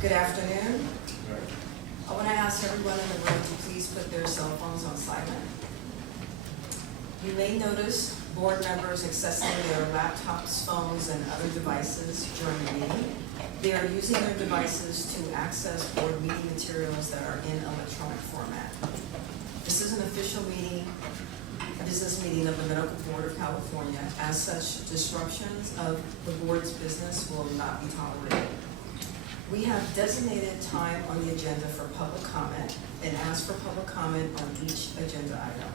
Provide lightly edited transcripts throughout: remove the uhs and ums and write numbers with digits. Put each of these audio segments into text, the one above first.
Good afternoon. I want to ask everyone in the room to please put their cell phones on silent. You may notice board members accessing their laptops, phones, and other devices during the meeting. They are using their devices to access board meeting materials that are in electronic format. This is an official meeting, business meeting of the Medical Board of California. As such, disruptions of the board's business will not be tolerated. We have designated time on the agenda for public comment and ask for public comment on each agenda item.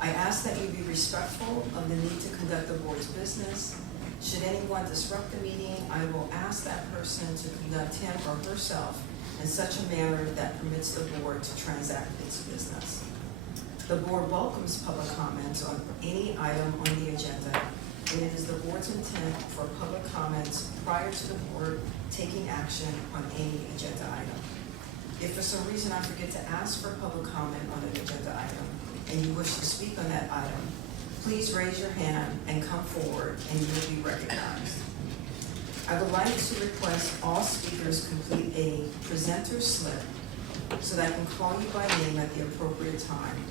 I ask that you be respectful of the need to conduct the board's business. Should anyone disrupt the meeting, I will ask that person to conduct him or herself in such a manner that permits the board to transact its business. The board welcomes public comments on any item on the agenda, and it is the board's intent for public comments prior to the board taking action on any agenda item. If for some reason I forget to ask for public comment on an agenda item and you wish to speak on that item, please raise your hand and come forward and you will be recognized. I would like to request all speakers complete a presenter slip so that I can call you by name at the appropriate time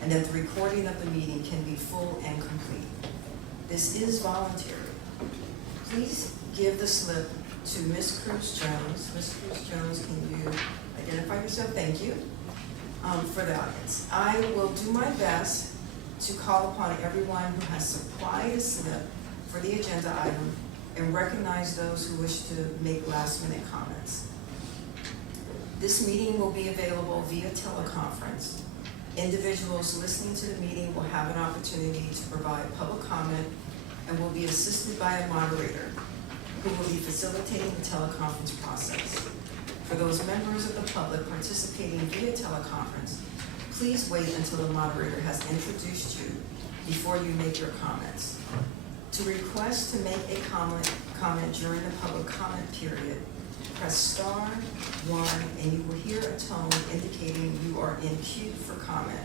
and that the recording of the meeting can be full and complete. This is voluntary. Please give the slip to Ms. Cruz Jones. Ms. Cruz Jones, can you identify yourself? Thank you. For the audience. I will do my best to call upon everyone who has supplied a slip for the agenda item and recognize those who wish to make last-minute comments. This meeting will be available via teleconference. Individuals listening to the meeting will have an opportunity to provide public comment and will be assisted by a moderator who will be facilitating the teleconference process. For those members of the public participating via teleconference, please wait until the moderator has introduced you before you make your comments. To request to make a comment during the public comment period, press *1 and you will hear a tone indicating you are in queue for comment.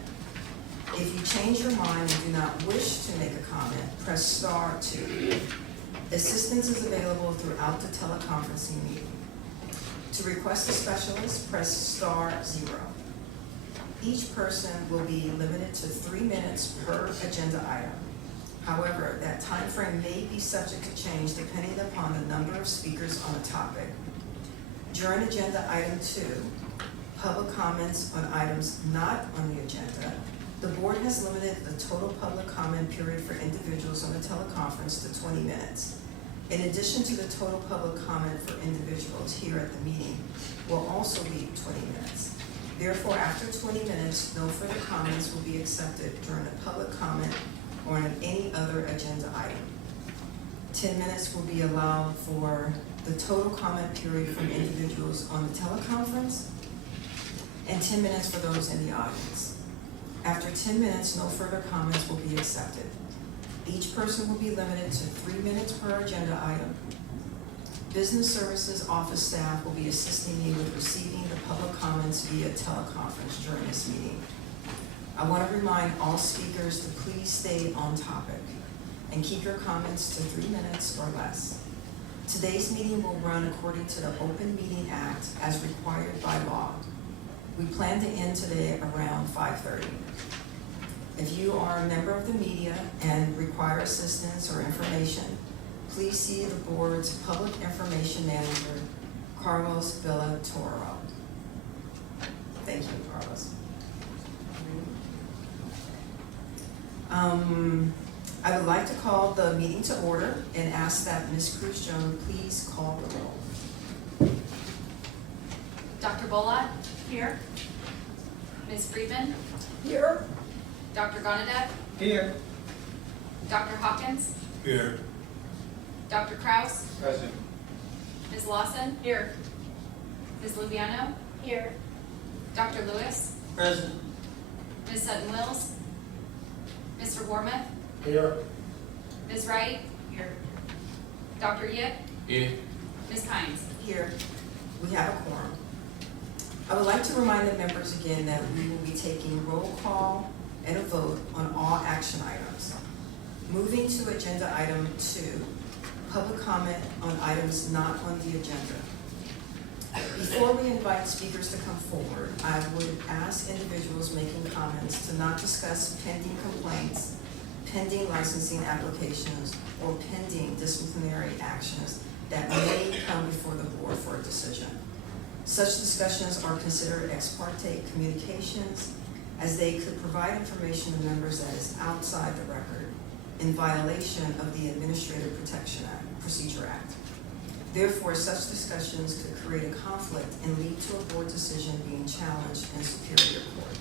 If you change your mind and do not wish to make a comment, press *2. Assistance is available throughout the teleconferencing meeting. To request a specialist, press *0. Each person will be limited to 3 minutes per agenda item. However, that time frame may be subject to change depending upon the number of speakers on a topic. During agenda item 2, public comments on items not on the agenda, the board has limited the total public comment period for individuals on the teleconference to 20 minutes. In addition to the total public comment for individuals here at the meeting will also be 20 minutes. Therefore, after 20 minutes, no further comments will be accepted during the public comment or on any other agenda item. 10 minutes will be allowed for the total comment period from individuals on the teleconference and 10 minutes for those in the audience. After 10 minutes, no further comments will be accepted. Each person will be limited to 3 minutes per agenda item. Business Services office staff will be assisting me with receiving the public comments via teleconference during this meeting. I want to remind all speakers to please stay on topic and keep your comments to 3 minutes or less. Today's meeting will run according to the Open Meeting Act as required by law. We plan to end today around 5:30. If you are a member of the media and require assistance or information, please see the board's public information manager, Carlos Villatoro. Thank you, Carlos. I would like to call the meeting to order and ask that Ms. Cruz Jones please call the roll. Dr. Bolot? Here. Ms. Friedman? Here. Dr. Gonadev? Here. Dr. Hawkins? Here. Dr. Kraus? Present. Ms. Lawson? Here. Ms. Lubiano? Here. Dr. Lewis? Present. Ms. Sutton-Wills? Mr. Wormuth? Here. Ms. Wright? Here. Dr. Yip? Here. Ms. Kynes? Here. We have a quorum. I would like to remind the members again that we will be taking roll call and a vote on all action items. Moving to agenda item 2, public comment on items not on the agenda. Before we invite speakers to come forward, I would ask individuals making comments to not discuss pending complaints, pending licensing applications, or pending disciplinary actions that may come before the board for a decision. Such discussions are considered ex parte communications, as they could provide information to members that is outside the record in violation of the Administrative Procedure Act. Therefore, such discussions could create a conflict and lead to a board decision being challenged in Superior Court.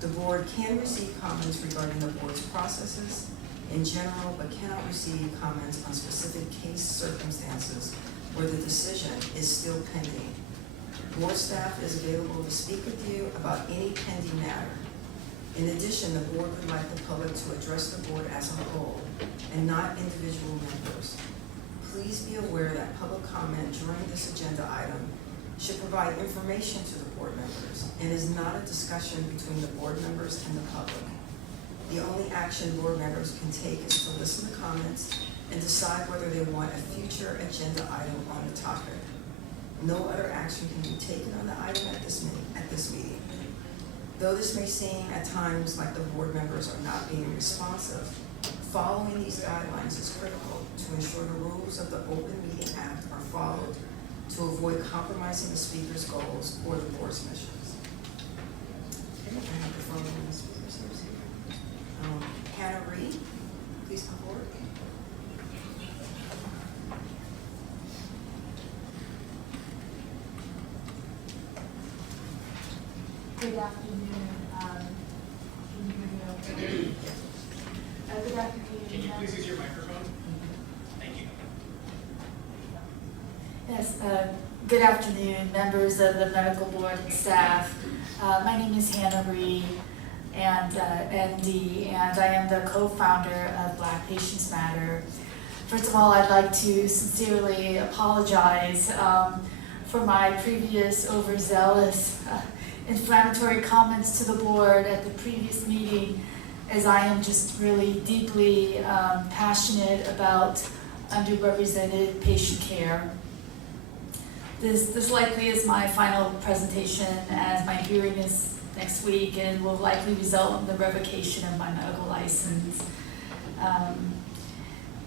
The board can receive comments regarding the board's processes in general, but cannot receive comments on specific case circumstances where the decision is still pending. Board staff is available to speak with you about any pending matter. In addition, the board would like the public to address the board as a whole and not individual members. Please be aware that public comment during this agenda item should provide information to the board members and is not a discussion between the board members and the public. The only action board members can take is to listen to comments and decide whether they want a future agenda item on the topic. No other action can be taken on the item at this meeting. Though this may seem at times like the board members are not being responsive, following these guidelines is critical to ensure the rules of the Open Meeting Act are followed to avoid compromising the speaker's goals or the board's missions. Okay, I have the following speakers here. Hannah Reed, please come forward. Good afternoon. Can you hear me okay? Good afternoon. Can you please use your microphone? Thank you. Yes, good afternoon, members of the medical board and staff. My name is Hannah Reed, and MD, and I am the co-founder of Black Patients Matter. First of all, I'd like to sincerely apologize for my previous overzealous inflammatory comments to the board at the previous meeting, as I am just really deeply passionate about underrepresented patient care. This likely is my final presentation, as my hearing is next week and will likely result in the revocation of my medical license.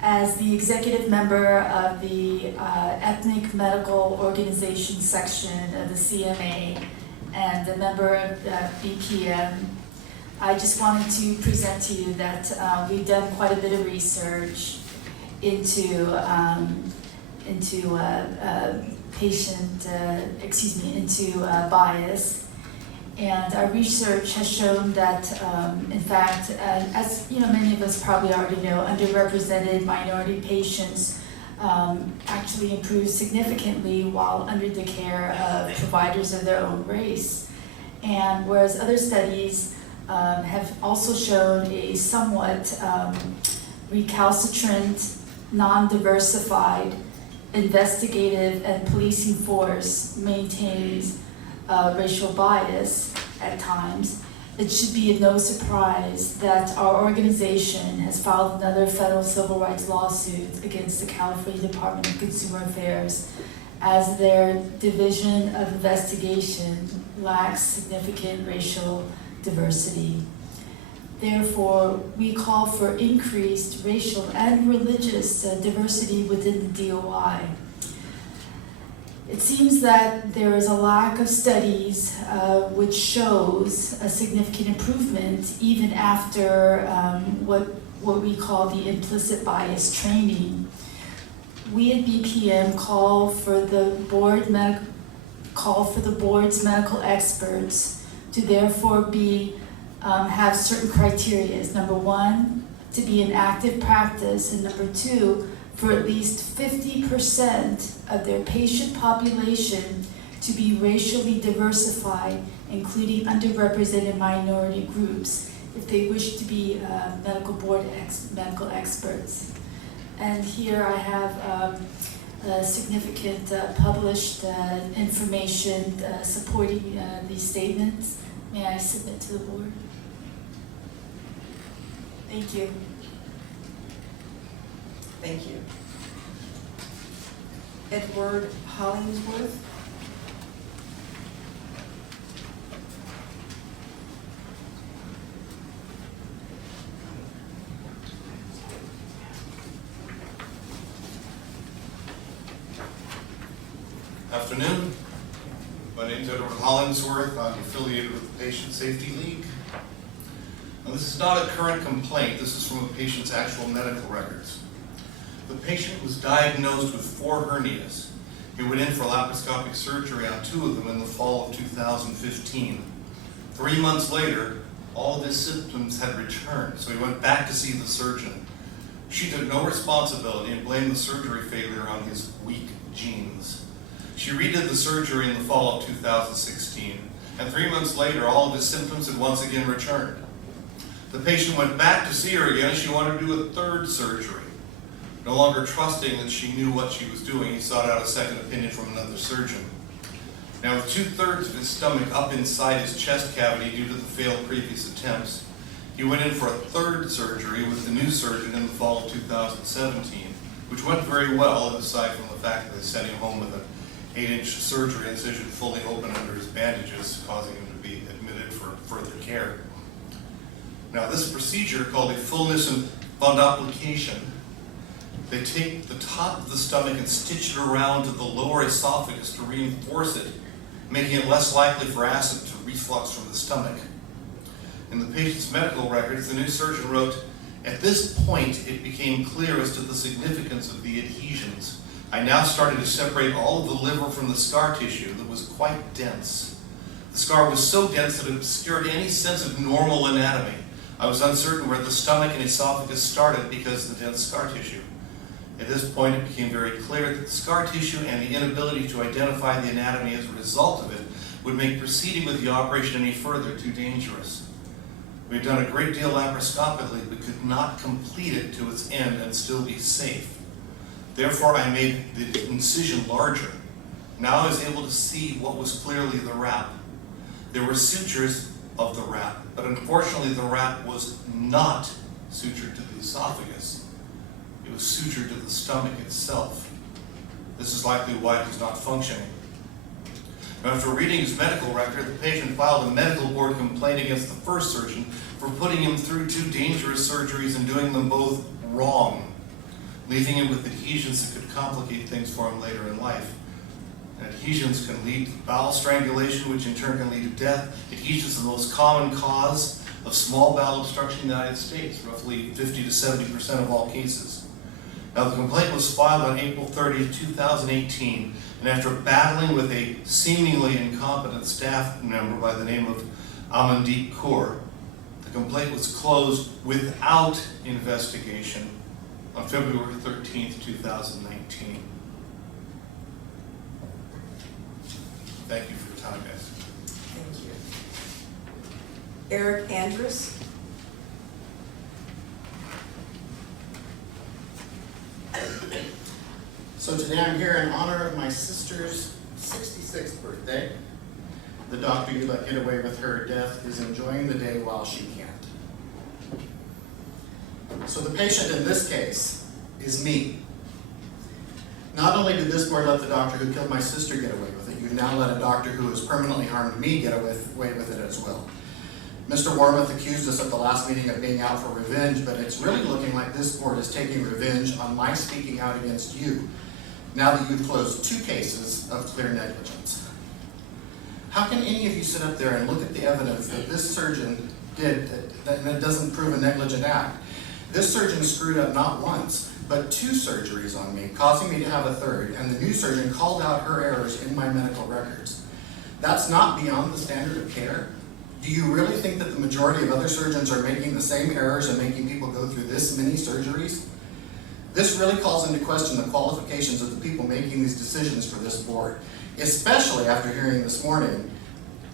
As the executive member of the Ethnic Medical Organization section of the CMA and a member of BPM, I just wanted to present to you that we've done quite a bit of research into bias, and our research has shown that, in fact, as you know, many of us probably already know, underrepresented minority patients actually improve significantly while under the care of providers of their own race. And whereas other studies have also shown a somewhat recalcitrant, non-diversified, investigative and policing force maintains racial bias at times, it should be no surprise that our organization has filed another federal civil rights lawsuit against the California Department of Consumer Affairs, as their division of investigation lacks significant racial diversity. Therefore, we call for increased racial and religious diversity within the DOI. It seems that there is a lack of studies which shows a significant improvement even after what we call the implicit bias training. We at BPM call for the board's medical experts to therefore have certain criteria. Number one, to be in active practice, and number two, for at least 50% of their patient population to be racially diversified, including underrepresented minority groups, if they wish to be medical experts. And here I have significant published information supporting these statements. May I submit to the board? Thank you. Thank you. Edward Hollingsworth. Afternoon. My name is Edward Hollingsworth. I'm affiliated with the Patient Safety League. Now, this is not a current complaint. This is from a patient's actual medical records. The patient was diagnosed with 4 hernias. He went in for laparoscopic surgery on 2 of them in the fall of 2015. 3 months later, all of his symptoms had returned, so he went back to see the surgeon. She took no responsibility and blamed the surgery failure on his weak genes. She redid the surgery in the fall of 2016, and 3 months later, all of his symptoms had once again returned. The patient went back to see her again, and she wanted to do a 3rd surgery. No longer trusting that she knew what she was doing, he sought out a second opinion from another surgeon. Now, with 2/3 of his stomach up inside his chest cavity due to the failed previous attempts, he went in for a 3rd surgery with the new surgeon in the fall of 2017, which went very well, aside from the fact that they sent him home with an 8-inch surgery incision fully open under his bandages, causing him to be admitted for further care. Now, this procedure, called a fullness and fundoplication, they take the top of the stomach and stitch it around to the lower esophagus to reinforce it, making it less likely for acid to reflux from the stomach. In the patient's medical records, the new surgeon wrote, "At this point, it became clear as to the significance of the adhesions. I now started to separate all of the liver from the scar tissue that was quite dense. The scar was so dense that it obscured any sense of normal anatomy. I was uncertain where the stomach and esophagus started because of the dense scar tissue. At this point, it became very clear that the scar tissue and the inability to identify the anatomy as a result of it would make proceeding with the operation any further too dangerous. We had done a great deal laparoscopically, but could not complete it to its end and still be safe. Therefore, I made the incision larger. Now I was able to see what was clearly the wrap. There were sutures of the wrap, but unfortunately the wrap was not sutured to the esophagus. It was sutured to the stomach itself. This is likely why it was not functioning." Now, after reading his medical record, the patient filed a medical board complaint against the first surgeon for putting him through 2 dangerous surgeries and doing them both wrong, leaving him with adhesions that could complicate things for him later in life. Adhesions can lead to bowel strangulation, which in turn can lead to death. Adhesions are the most common cause of small bowel obstruction in the United States, roughly 50 to 70% of all cases. Now, the complaint was filed on April 30th, 2018, and after battling with a seemingly incompetent staff member by the name of Amandeep Kaur, the complaint was closed without investigation on February 13th, 2019. Thank you for your time, guys. Thank you. Eric Andrus. So today I'm here in honor of my sister's 66th birthday. The doctor you let get away with her death is enjoying the day while she can't. So the patient in this case is me. Not only did this board let the doctor who killed my sister get away with it, you now let a doctor who has permanently harmed me get away with it as well. Mr. Warmoth accused us at the last meeting of being out for revenge, but it's really looking like this board is taking revenge on my speaking out against you, now that you've closed 2 cases of clear negligence. How can any of you sit up there and look at the evidence that this surgeon did that doesn't prove a negligent act? This surgeon screwed up not once, but 2 surgeries on me, causing me to have a 3rd, and the new surgeon called out her errors in my medical records. That's not beyond the standard of care. Do you really think that the majority of other surgeons are making the same errors and making people go through this many surgeries? This really calls into question the qualifications of the people making these decisions for this board, especially after hearing this morning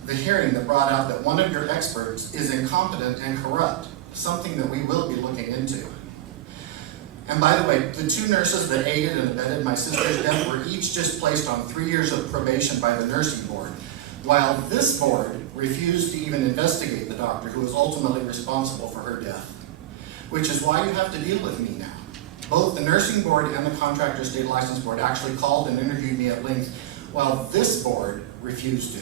the hearing that brought out that one of your experts is incompetent and corrupt, something that we will be looking into. And by the way, the 2 nurses that aided and abetted my sister's death were each just placed on 3 years of probation by the nursing board, while this board refused to even investigate the doctor who was ultimately responsible for her death, which is why you have to deal with me now. Both the nursing board and the contractor state license board actually called and interviewed me at length, while this board refused to.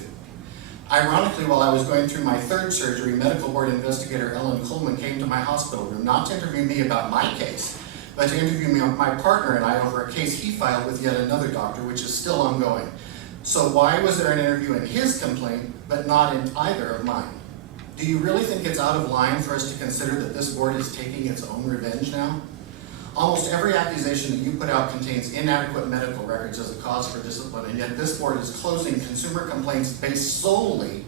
Ironically, while I was going through my 3rd surgery, medical board investigator Ellen Coleman came to my hospital room not to interview me about my case, but to interview me, my partner and I, over a case he filed with yet another doctor, which is still ongoing. So why was there an interview in his complaint, but not in either of mine? Do you really think it's out of line for us to consider that this board is taking its own revenge now? Almost every accusation that you put out contains inadequate medical records as a cause for discipline, and yet this board is closing consumer complaints based solely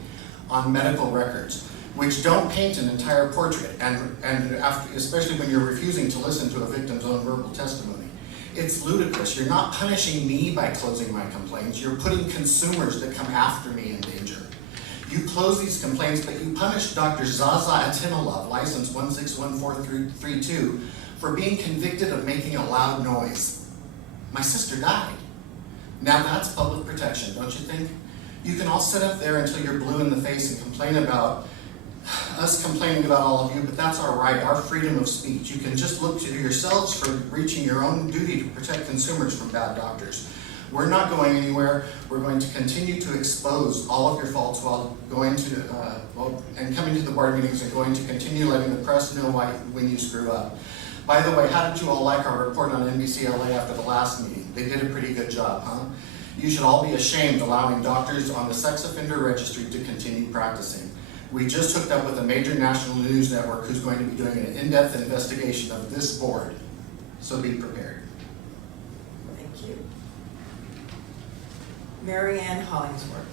on medical records, which don't paint an entire portrait, and after, especially when you're refusing to listen to a victim's own verbal testimony. It's ludicrous. You're not punishing me by closing my complaints. You're putting consumers that come after me in danger. You close these complaints, but you punish Dr. Zaza Atinilov, license 161432, for being convicted of making a loud noise. My sister died. Now that's public protection, don't you think? You can all sit up there until you're blue in the face and complain about us complaining about all of you, but that's our right, our freedom of speech. You can just look to yourselves for reaching your own duty to protect consumers from bad doctors. We're not going anywhere. We're going to continue to expose all of your faults while going to, and coming to the board meetings and going to continue letting the press know when you screw up. By the way, how did you all like our report on NBCLA after the last meeting? They did a pretty good job, huh? You should all be ashamed allowing doctors on the sex offender registry to continue practicing. We just hooked up with a major national news network who's going to be doing an in-depth investigation of this board, so be prepared. Thank you. Mary Ann Hollingsworth.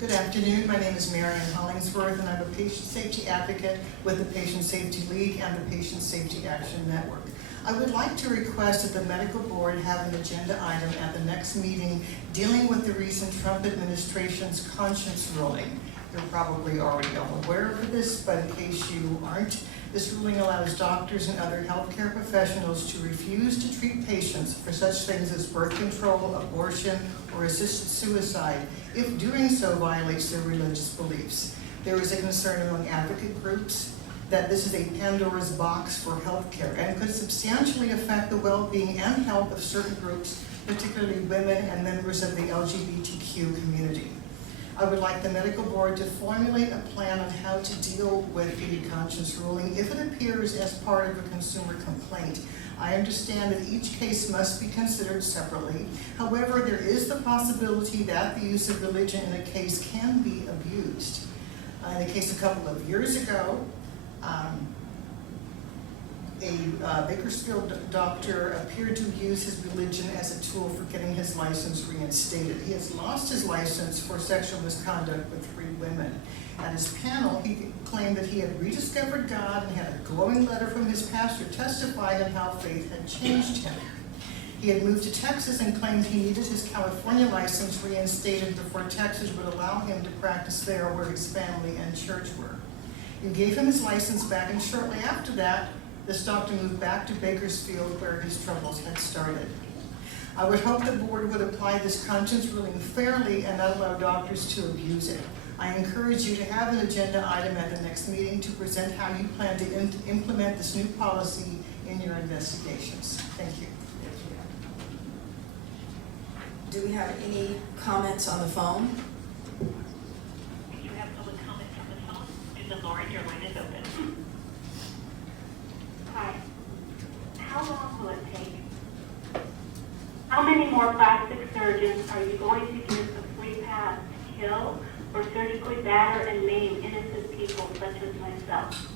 Good afternoon. My name is Mary Ann Hollingsworth, and I'm a patient safety advocate with the Patient Safety League and the Patient Safety Action Network. I would like to request that the medical board have an agenda item at the next meeting dealing with the recent Trump administration's conscience ruling. You're probably already all aware of this, but in case you aren't, this ruling allows doctors and other healthcare professionals to refuse to treat patients for such things as birth control, abortion, or assisted suicide if doing so violates their religious beliefs. There is a concern among advocate groups that this is a Pandora's box for healthcare and could substantially affect the well-being and health of certain groups, particularly women and members of the LGBTQ community. I would like the medical board to formulate a plan on how to deal with the conscience ruling if it appears as part of a consumer complaint. I understand that each case must be considered separately. However, there is the possibility that the use of religion in a case can be abused. In a case a couple of years ago, a Bakersfield doctor appeared to use his religion as a tool for getting his license reinstated. He has lost his license for sexual misconduct with 3 women. At his panel, he claimed that he had rediscovered God and had a glowing letter from his pastor testifying on how faith had changed him. He had moved to Texas and claimed he needed his California license reinstated before Texas would allow him to practice there where his family and church were. You gave him his license back, and shortly after that, this doctor moved back to Bakersfield where his troubles had started. I would hope the board would apply this conscience ruling fairly and not allow doctors to abuse it. I encourage you to have an agenda item at the next meeting to present how you plan to implement this new policy in your investigations. Thank you. Do we have any comments on the phone? You have public comment from the phone. Susan Lauren, your line is open. Hi. How long will it take? How many more plastic surgeons are you going to give a free pass to kill or surgically batter and maim innocent people such as myself?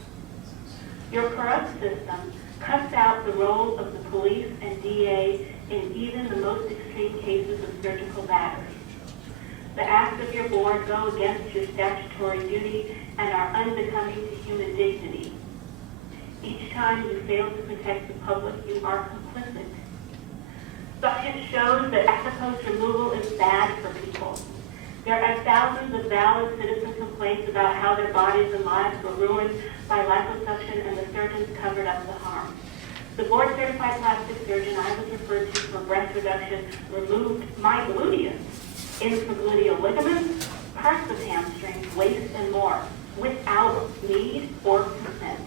Your corrupt system cuts out the role of the police and DA in even the most extreme cases of surgical battery. The acts of your board go against your statutory duty and are unbecoming to human dignity. Each time you fail to protect the public, you are complicit. Science shows that exopost removal is bad for people. There are thousands of valid citizen complaints about how their bodies and lives were ruined by liposuction and the surgeons covered up the harm. The board-certified plastic surgeon I was referred to for breast reduction removed my gluteus, infragluteal ligaments, parts of hamstrings, waist, and more, without need or consent.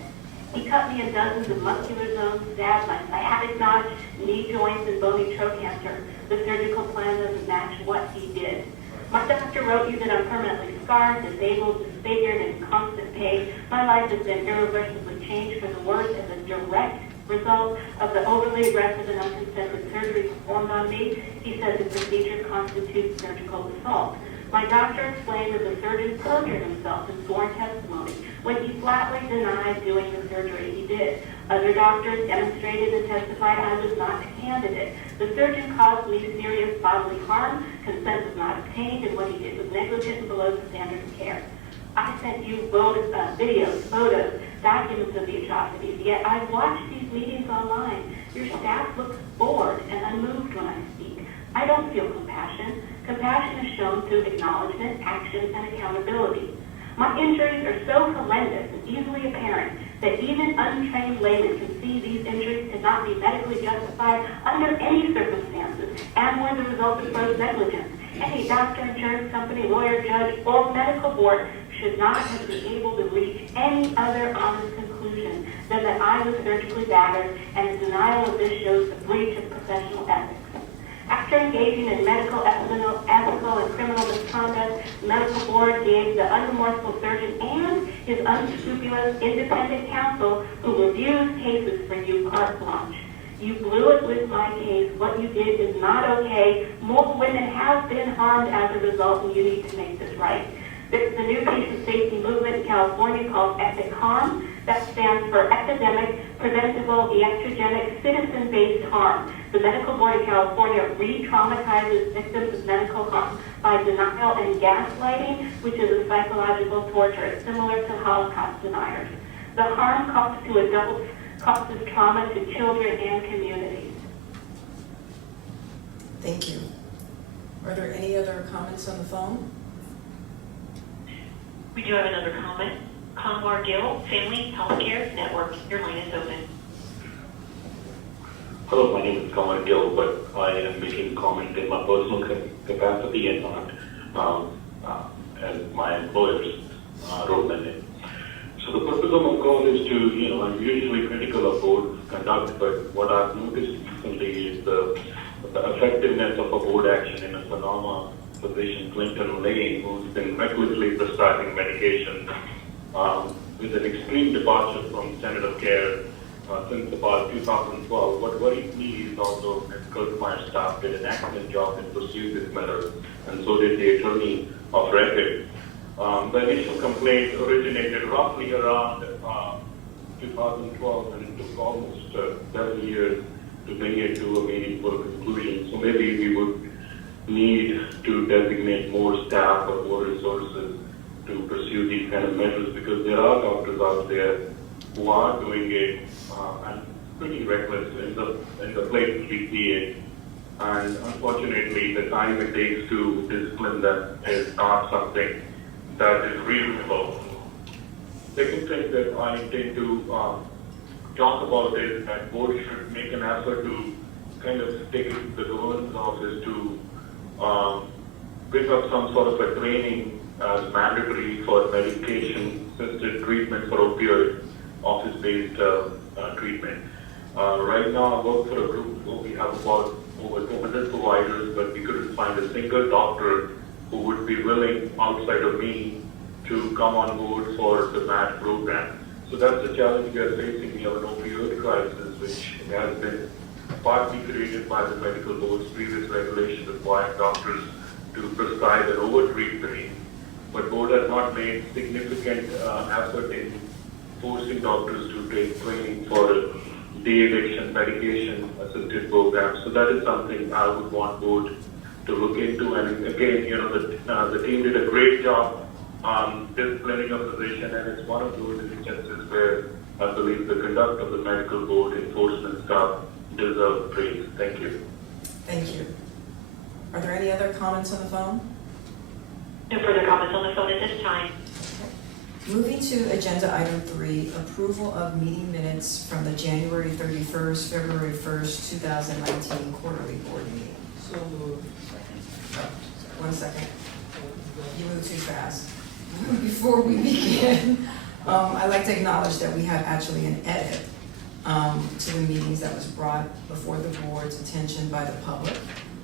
He cut me in dozens of muscular zones, stabbed my sciatic notch, knee joints, and bony trochanter. The surgical plan doesn't match what he did. My doctor wrote you that I'm permanently scarred, disabled, disfigured, and in constant pain. My life has been irreversibly changed for the worse as a direct result of the overly aggressive and unconsented surgery performed on me. He said the procedure constitutes surgical assault. My doctor explained that the surgeon perjured himself in sworn testimony when he flatly denied doing the surgery he did. Other doctors demonstrated and testified I was not a candidate. The surgeon caused me serious bodily harm, consent was not obtained, and what he did was negligent and below the standard of care. I sent you videos, photos, documents of the atrocities, yet I watched these meetings online. Your staff looks bored and unmoved when I speak. I don't feel compassion. Compassion is shown through acknowledgement, action, and accountability. My injuries are so horrendous and easily apparent that even untrained laymen can see these injuries cannot be medically justified under any circumstances and were the result of gross negligence. Any doctor, insurance company, lawyer, judge, or medical board should not have been able to reach any other honest conclusion than that I was surgically battered, and a denial of this shows the breach of professional ethics. After engaging in medical, ethical, and criminal misconduct, the medical board gave the unremorseful surgeon and his unscrupulous independent counsel who reviews cases for you carte blanche. You blew it with my case. What you did is not okay. More women have been harmed as a result, and you need to make this right. There's a new patient safety movement in California called EPIC Harm. That stands for Epidemic Preventable Iatrogenic Citizen-Based Harm. The Medical Board of California re-traumatizes victims of medical harm by denial and gaslighting, which is a psychological torture. It's similar to Holocaust deniers. The harm caused to adults causes trauma to children and communities. Thank you. Are there any other comments on the phone? We do have another comment. Conwar Gill, Family Healthcare Network, your line is open. Hello, my name is Conwar Gill, but I am making a comment in my personal capacity and not as my employer's role in it. So the purpose of my call is to, I'm usually critical of board conduct, but what I've noticed recently is the effectiveness of a board action in a Sonoma physician, Clinton Lane, who's been recklessly prescribing medication with an extreme departure from standard of care since about 2012. What worries me is also that Kurt Meyer staff did an excellent job in pursuing this matter, and so did the attorney of record. The initial complaint originated roughly around 2012, and it took almost 7 years to bring it to a meaningful conclusion. So maybe we would need to designate more staff or more resources to pursue these kind of measures, because there are doctors out there who are doing it and pretty reckless in the places we see it. And unfortunately, the time it takes to discipline them is not something that is reasonable. Second thing that I intend to talk about is that board should make an effort to kind of take the governance office to pick up some sort of a training as mandatory for medication-assisted treatment for opioid office-based treatment. Right now, I work for a group where we have about over 200 providers, but we couldn't find a single doctor who would be willing, outside of me, to come on board for the MAT program. So that's the challenge we are facing. We have an opioid crisis, which has been partly created by the medical board's previous regulation requiring doctors to prescribe and overtreat pain. But board has not made significant effort in forcing doctors to take training for de-addiction medication-assisted programs. So that is something I would want board to look into. And again, the team did a great job disciplining a physician, and it's one of those instances where I believe the conduct of the medical board enforcement staff deserve praise. Thank you. Thank you. Are there any other comments on the phone? No further comments on the phone at this time. Moving to agenda item 3, approval of meeting minutes from the January 31st, February 1st, 2019 quarterly board meeting. So moved. 1 second. You moved too fast. Before we begin, I'd like to acknowledge that we have actually an edit to the meetings that was brought before the board's attention by the public.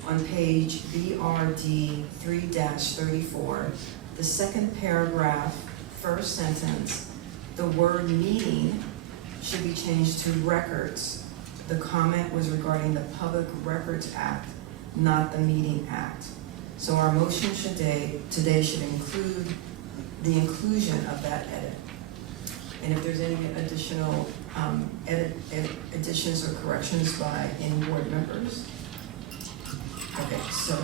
on page BRD 3-34, the second paragraph, first sentence, the word meeting should be changed to records. The comment was regarding the Public Records Act, not the Meeting Act. So our motion today should include the inclusion of that edit. And if there's any additional additions or corrections by any board members? Okay, so,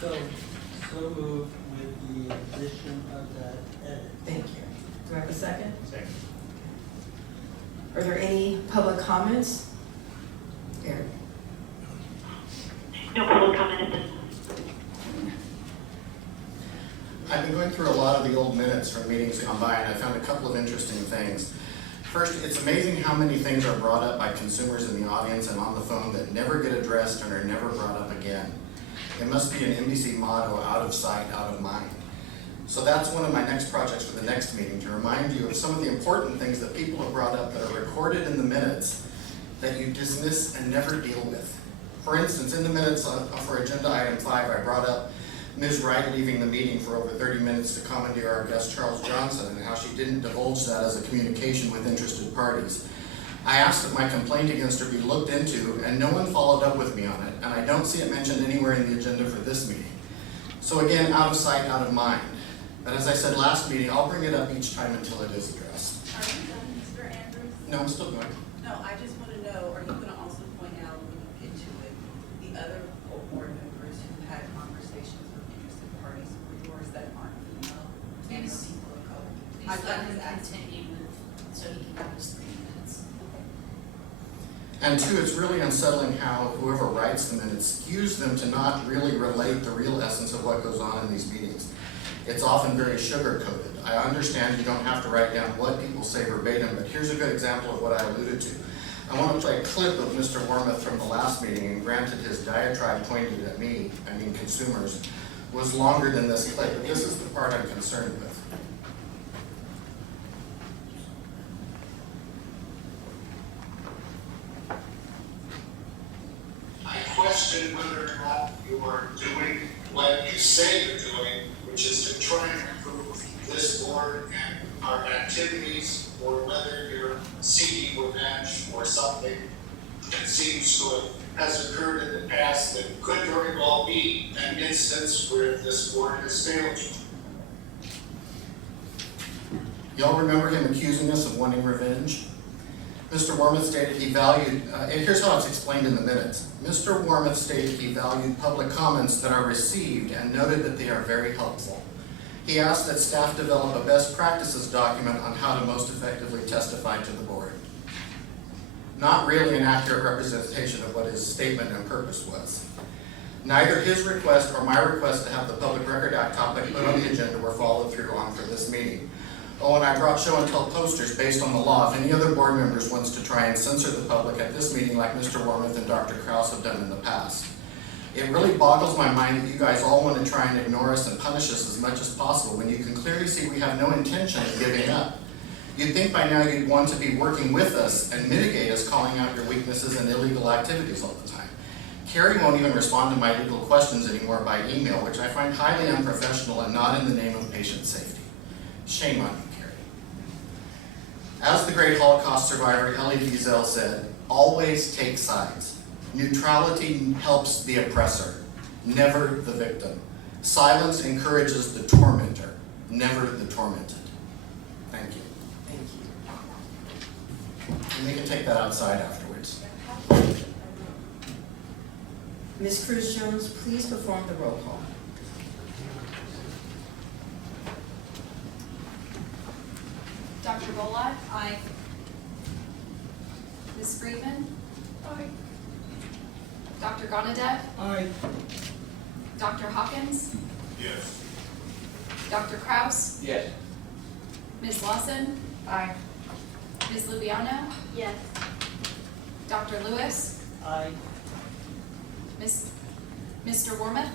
So move with the addition of that edit. thank you. Do I have a second? Second. Are there any public comments? Eric? No public comment at this time. I've been going through a lot of the old minutes from meetings gone by, and I found a couple of interesting things. First, it's amazing how many things are brought up by consumers in the audience and on the phone that never get addressed and are never brought up again. It must be an NBC motto, out of sight, out of mind. So that's one of my next projects for the next meeting, to remind you of some of the important things that people have brought up that are recorded in the minutes that you dismiss and never deal with. For instance, in the minutes for agenda item 5, I brought up Ms. Wright leaving the meeting for over 30 minutes to commandeer our guest Charles Johnson, and how she didn't divulge that as a communication with interested parties. I asked that my complaint against her be looked into, and no one followed up with me on it, and I don't see it mentioned anywhere in the agenda for this meeting. So again, out of sight, out of mind. But as I said last meeting, I'll bring it up each time until it is addressed. Are you done, Mr. Andrews? No, I'm still going. No, I just want to know, are you going to also point out, when you get to it, the other board members who had conversations with interested parties or yours that aren't female and or people of color? Please let him continue so he can have his 3 minutes. And two, it's really unsettling how whoever writes the minutes skews them to not really relate the real essence of what goes on in these meetings. It's often very sugar-coated. I understand you don't have to write down what people say verbatim, but here's a good example of what I alluded to. I want to play a clip of Mr. Wormuth from the last meeting, and granted his diatribe pointed at me, consumers, was longer than this clip, but this is the part I'm concerned with. I question whether or not you are doing what you say you're doing, which is to try and improve this board and our activities, or whether you're seeking revenge for something that seems to has occurred in the past that could very well be an instance where this board has failed you. Y'all remember him accusing us of wanting revenge? Mr. Wormuth stated he valued, and here's how it's explained in the minutes. Mr. Wormuth stated he valued public comments that are received and noted that they are very helpful. He asked that staff develop a best practices document on how to most effectively testify to the board. Not really an accurate representation of what his statement and purpose was. Neither his request or my request to have the Public Record Act topic put on the agenda were followed through on for this meeting. Oh, and I brought show and tell posters based on the law if any other board members wants to try and censor the public at this meeting like Mr. Wormuth and Dr. Krause have done in the past. It really boggles my mind that you guys all want to try and ignore us and punish us as much as possible when you can clearly see we have no intention of giving up. You'd think by now you'd want to be working with us and mitigate us calling out your weaknesses and illegal activities all the time. Carrie won't even respond to my legal questions anymore by email, which I find highly unprofessional and not in the name of patient safety. Shame on you, Carrie. As the great Holocaust survivor Elie Wiesel said, always take sides. Neutrality helps the oppressor, never the victim. Silence encourages the tormentor, never the tormented. Thank you. Thank you. And we can take that outside afterwards. Ms. Cruz Jones, please perform the roll call. Dr. Bola? Aye. Ms. Freeman? Aye. Dr. Gonadev? Aye. Dr. Hawkins? Yes. Dr. Kraus? Yes. Ms. Lawson? Aye. Ms. Lubiano? Yes. Dr. Lewis? Aye. Mr. Wormuth?